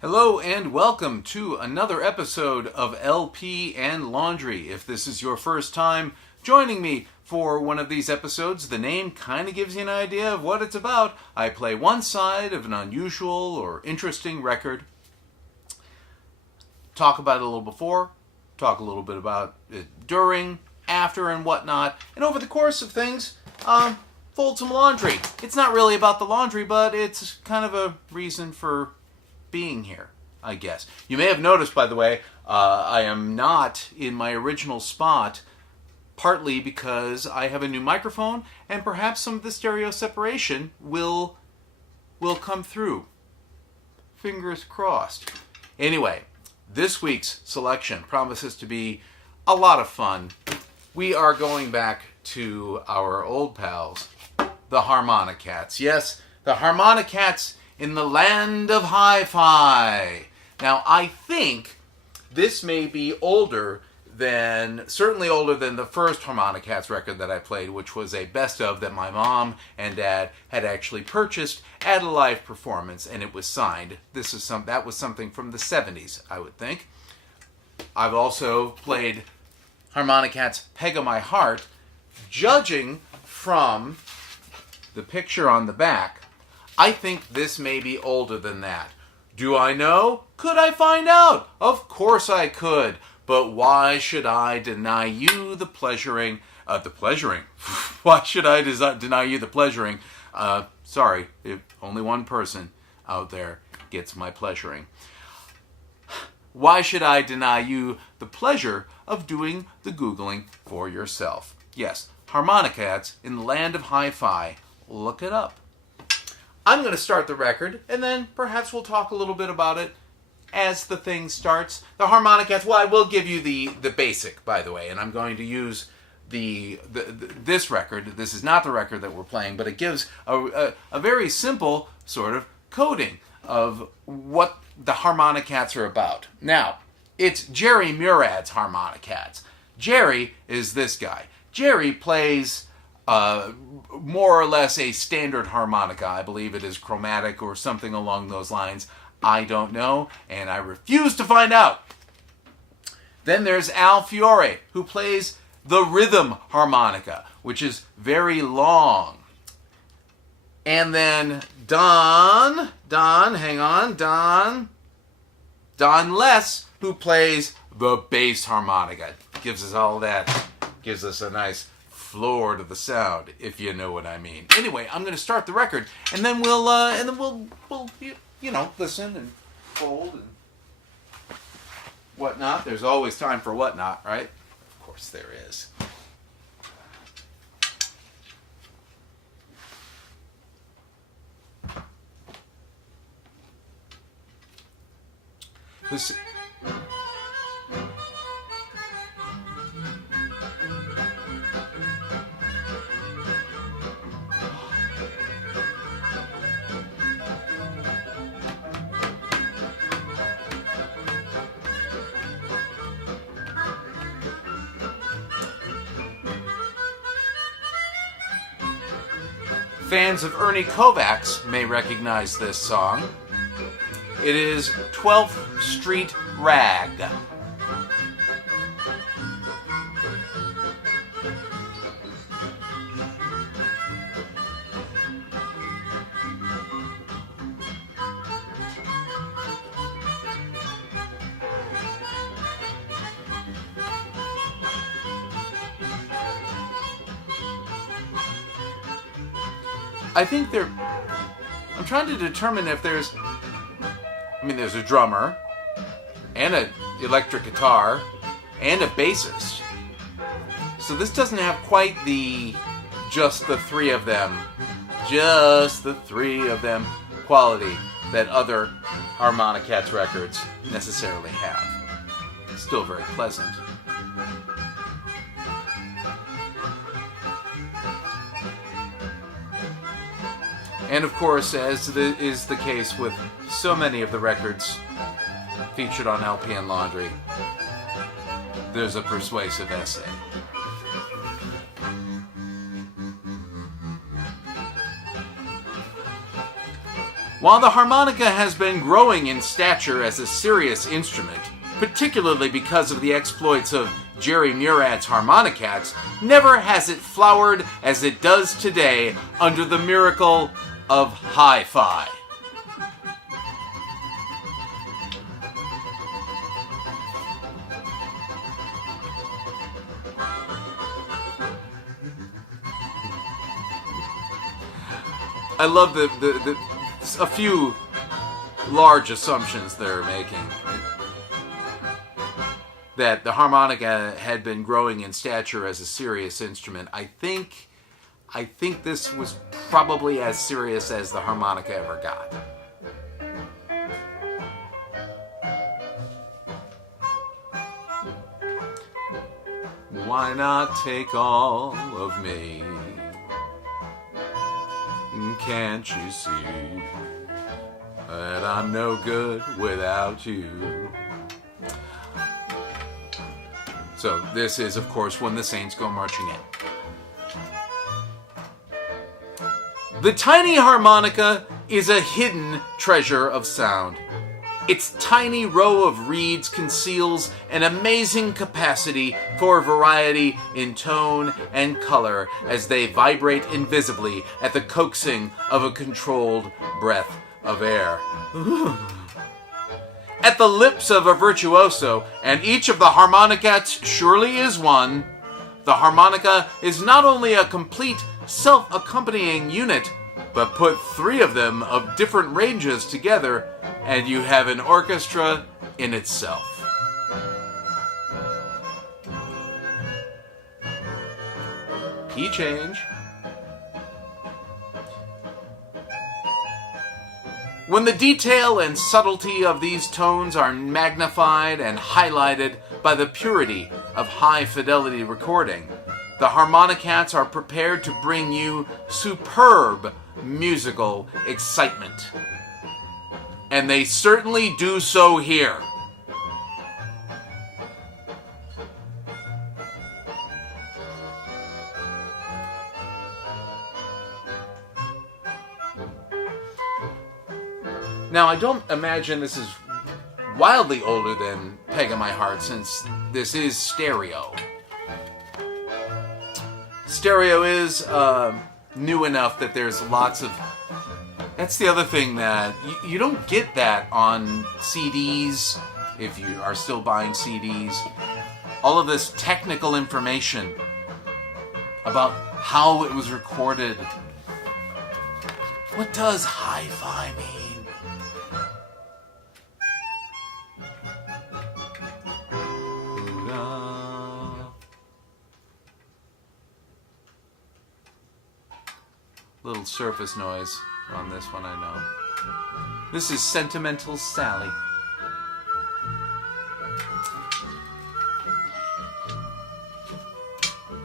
Hello and welcome to another episode of LP and Laundry. If this is your first time joining me for one of these episodes, the name kind of gives you an idea of what it's about. I play one side of an unusual or interesting record, talk about it a little before, talk a little bit about it during, after, and whatnot, and over the course of things, fold some laundry. It's not really about the laundry, but it's kind of a reason for being here, I guess. You may have noticed, by the way, I am not in my original spot, partly because I have a new microphone, and perhaps some of the stereo separation will come through. Fingers crossed. Anyway, this week's selection promises to be a lot of fun. We are going back to our old pals, the Harmonicats. Yes, the Harmonicats in the land of hi-fi. Now, I think this may be certainly older than the first Harmonicats record that I played, which was a best of that my mom and dad had actually purchased at a live performance, and it was signed. That was something from the 70s, I would think. I've also played Harmonicats' Peg of My Heart. Judging from the picture on the back, I think this may be older than that. Do I know? Could I find out? Of course I could. But why should I deny you the pleasuring? Why should I deny you the pleasuring? Sorry, if only one person out there gets my pleasuring. Why should I deny you the pleasure of doing the Googling for yourself? Yes, Harmonicats in the land of hi-fi. Look it up. I'm going to start the record, and then perhaps we'll talk a little bit about it as the thing starts. The Harmonicats, well, I will give you the basic, by the way, and I'm going to use this record. This is not the record that we're playing, but it gives a very simple sort of coding of what the Harmonicats are about. Now, it's Jerry Murad's Harmonicats. Jerry is this guy. Jerry plays more or less a standard harmonica. I believe it is chromatic or something along those lines. I don't know, and I refuse to find out. Then there's Al Fiore, who plays the rhythm harmonica, which is very long. And then Don Less, who plays the bass harmonica. Gives us all that. Gives us a nice floor to the sound, if you know what I mean. Anyway, I'm going to start the record, and then we'll listen and fold and whatnot. There's always time for whatnot, right? Of course there is. This. Fans of Ernie Kovacs may recognize this song. It is 12th Street Rag. I think I'm trying to determine if there's a drummer, and an electric guitar, and a bassist. So this doesn't have quite just the three of them quality that other Harmonicats records necessarily have. It's still very pleasant. And of course, as is the case with so many of the records featured on LP and Laundry, there's a persuasive essay. While the harmonica has been growing in stature as a serious instrument, particularly because of the exploits of Jerry Murad's Harmonicats, never has it flowered as it does today under the miracle of hi-fi. I love a few large assumptions they're making. That the harmonica had been growing in stature as a serious instrument. I think this was probably as serious as the harmonica ever got. Why not take all of me? Can't you see that I'm no good without you? So this is, of course, When the Saints Go Marching In. The tiny harmonica is a hidden treasure of sound. Its tiny row of reeds conceals an amazing capacity for variety in tone and color as they vibrate invisibly at the coaxing of a controlled breath of air. At the lips of a virtuoso, and each of the Harmonicats surely is one, the harmonica is not only a complete self-accompanying unit, but put three of them of different ranges together, and you have an orchestra in itself. Key change. When the detail and subtlety of these tones are magnified and highlighted by the purity of high-fidelity recording, the Harmonicats are prepared to bring you superb musical excitement. And they certainly do so here. Now, I don't imagine this is wildly older than Peg in My Heart, since this is stereo. Stereo is new enough that there's lots of... That's the other thing that... You don't get that on CDs, if you are still buying CDs. All of this technical information about how it was recorded. What does hi-fi mean? Little surface noise on this one, I know. This is Sentimental Sally.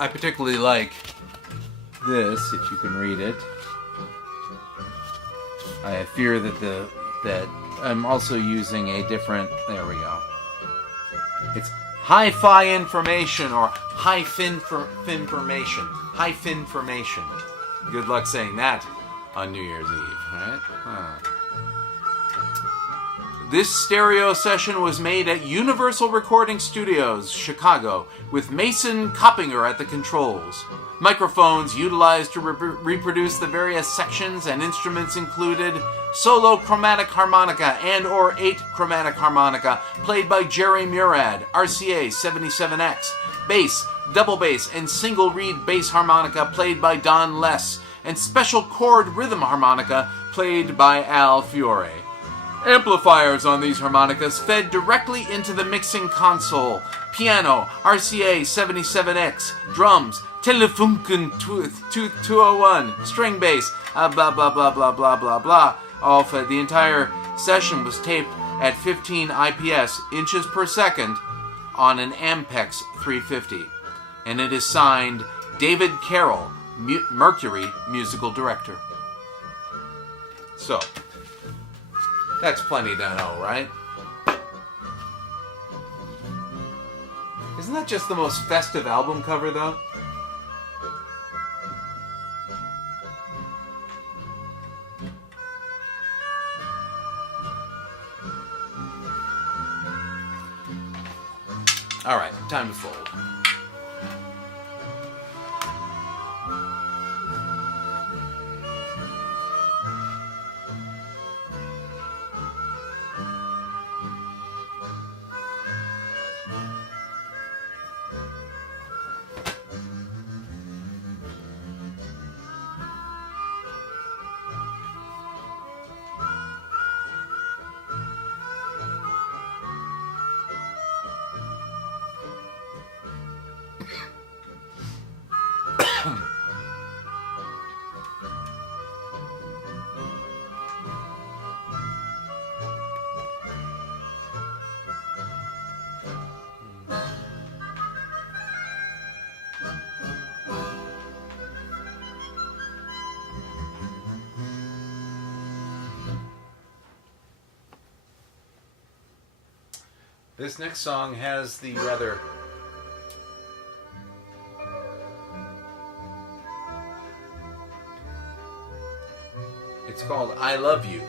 I particularly like this, if you can read it. I fear that I'm also using a different... There we go. It's hi-fi information or hi-fin-formation. Hi-fin-formation. Good luck saying that on New Year's Eve, right? This stereo session was made at Universal Recording Studios, Chicago, with Mason Coppinger at the controls. Microphones utilized to reproduce the various sections and instruments included solo chromatic harmonica and or 8 chromatic harmonica played by Jerry Murad, RCA 77X, bass, double bass, and single reed bass harmonica played by Don Less, and special chord rhythm harmonica played by Al Fiore. Amplifiers on these harmonicas fed directly into the mixing console. Piano, RCA 77X, drums, Telefunken 201, string bass, blah blah blah blah blah blah blah. All for the entire session was taped at 15 IPS, inches per second, on an Ampex 350. And it is signed David Carroll, Mercury musical director. So, that's plenty to know, right? Isn't that just the most festive album cover, though? All right, time to fold. This next song has the rather it's called I Love You.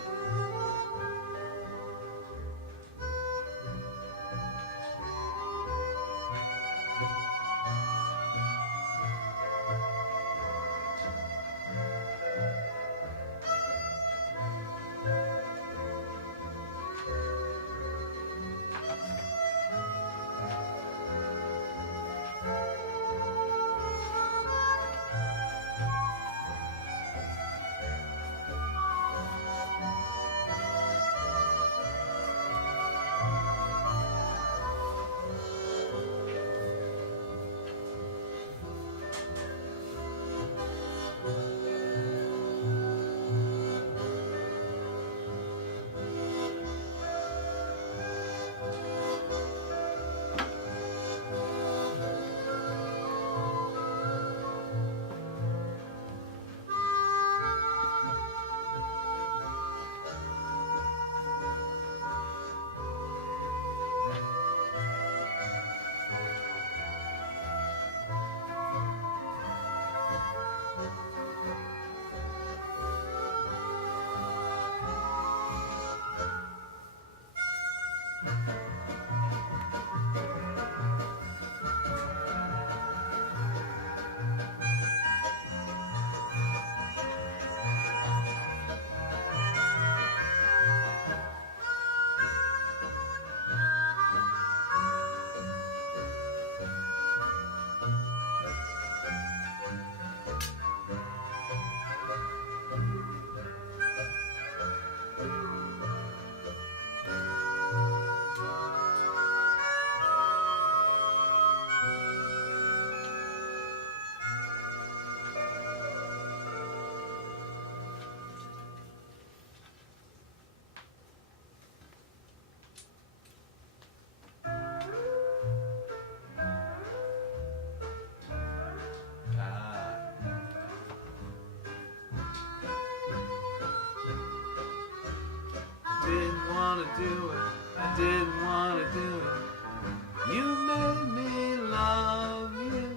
Didn't want to do it. I didn't want to do it. You made me love you.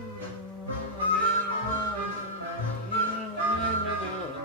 I didn't want to. You made me do it.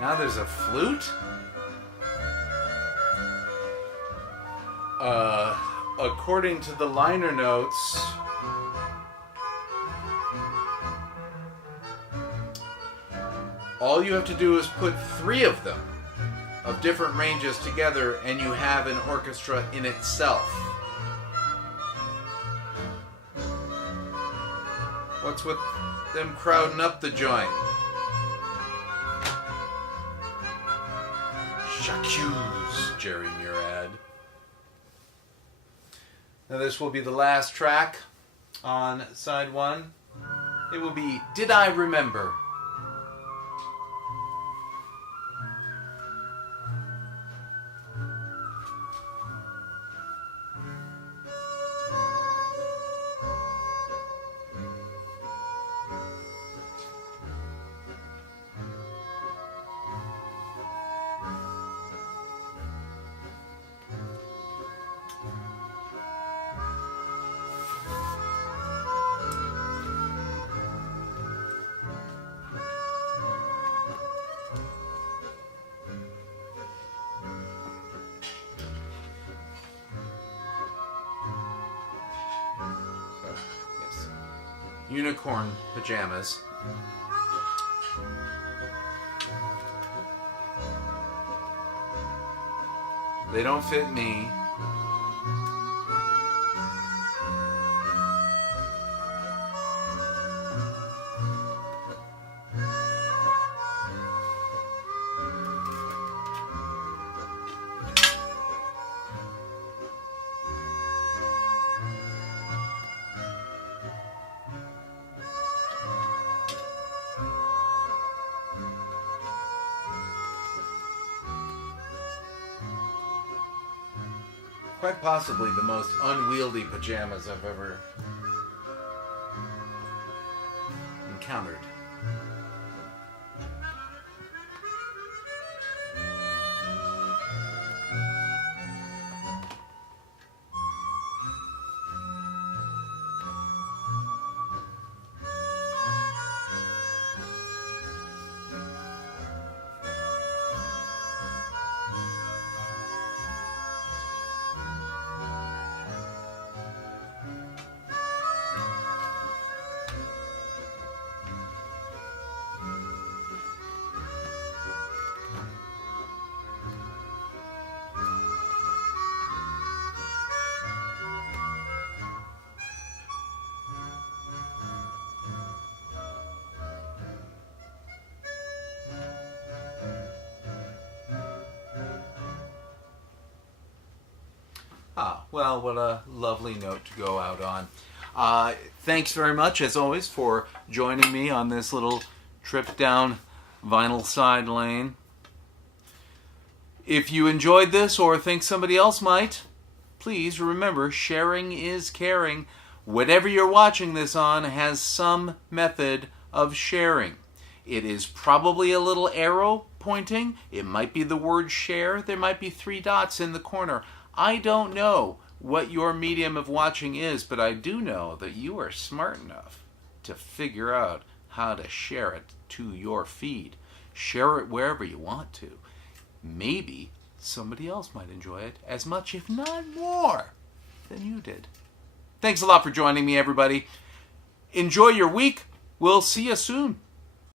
Now there's a flute? According to the liner notes, all you have to do is put 3 of them of different ranges together and you have an orchestra in itself. What's with them crowding up the joint? J'accuse, Jerry Murad. Now this will be the last track on side 1. It will be Did I Remember? Unicorn Pajamas. They don't fit me. Quite possibly the most unwieldy pajamas I've ever encountered. Well, what a lovely note to go out on. Thanks very much, as always, for joining me on this little trip down vinyl side lane. If you enjoyed this or think somebody else might, please remember, sharing is caring. Whatever you're watching this on has some method of sharing. It is probably a little arrow pointing. It might be the word share. There might be 3 dots in the corner. I don't know what your medium of watching is, but I do know that you are smart enough to figure out how to share it to your feed. Share it wherever you want to. Maybe somebody else might enjoy it as much, if not more, than you did. Thanks a lot for joining me, everybody. Enjoy your week. We'll see you soon.